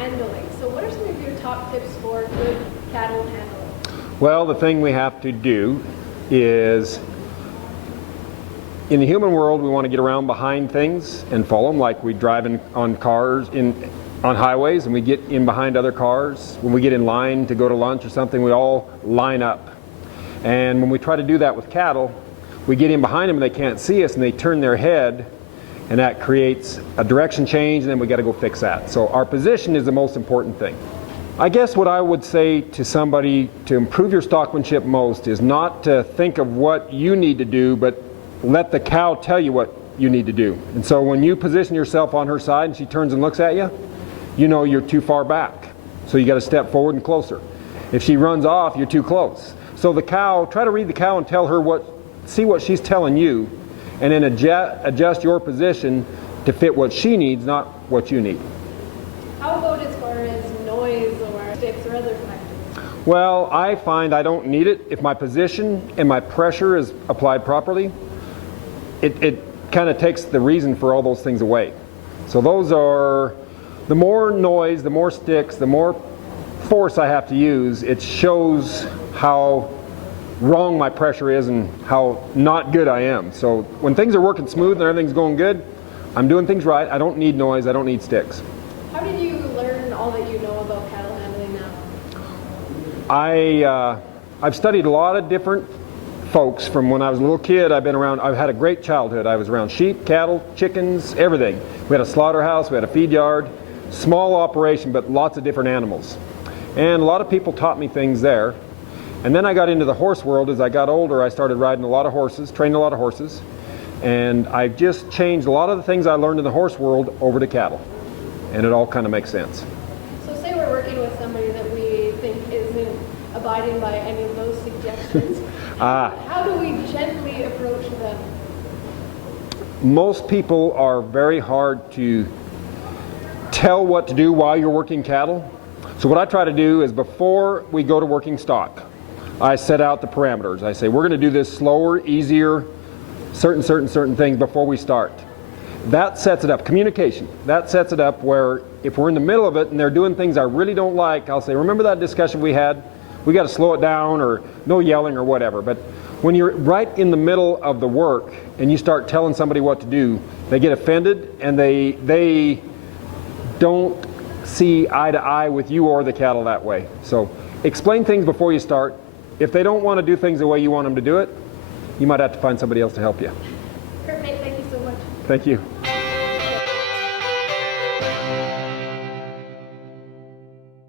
handling. So what are some of your top tips for good cattle handling? Well, the thing we have to do is, in the human world, we want to get around behind things and follow them, like we drive on cars on highways, and we get in behind other cars. When we get in line to go to lunch or something, we all line up. And when we try to do that with cattle, we get in behind them and they can't see us, and they turn their head, and that creates a direction change, and then we got to go fix that. So our position is the most important thing. I guess what I would say to somebody to improve your stockmanship most is not to think of what you need to do, but let the cow tell you what you need to do. And so when you position yourself on her side and she turns and looks at you, you know you're too far back. So you got to step forward and closer. If she runs off, you're too close. So the cow, try to read the cow and tell her see what she's telling you, and then adjust your position to fit what she needs, not what you need. How about as far as noise or sticks or other factors? Well, I find I don't need it. If my position and my pressure is applied properly, it kind of takes the reason for all those things away. So those are, the more noise, the more sticks, the more force I have to use, it shows how wrong my pressure is and how not good I am. So when things are working smooth and everything's going good, I'm doing things right. I don't need noise, I don't need sticks. How did you learn all that you know about cattle handling now? I've studied a lot of different folks from when I was a little kid. I've had a great childhood. I was around sheep, cattle, chickens, everything. We had a slaughterhouse, we had a feed yard, small operation, but lots of different animals. And a lot of people taught me things there. And then I got into the horse world. As I got older, I started riding a lot of horses, trained a lot of horses, and I just changed a lot of the things I learned in the horse world over to cattle. And it all kind of makes sense. So say we're working with somebody that we think isn't abiding by any of those suggestions. How do we gently approach them? Most people are very hard to tell what to do while you're working cattle. So what I try to do is, before we go to working stock, I set out the parameters. I say, we're going to do this slower, easier, certain things before we start. That sets it up. Communication. That sets it up where if we're in the middle of it and they're doing things I really don't like, I'll say, remember that discussion we had? We got to slow it down, or no yelling or whatever. But when you're right in the middle of the work and you start telling somebody what to do, they get offended and they don't see eye to eye with you or the cattle that way. So explain things before you start. If they don't want to do things the way you want them to do it, you might have to find somebody else to help you. Perfect. Thank you so much. Thank you.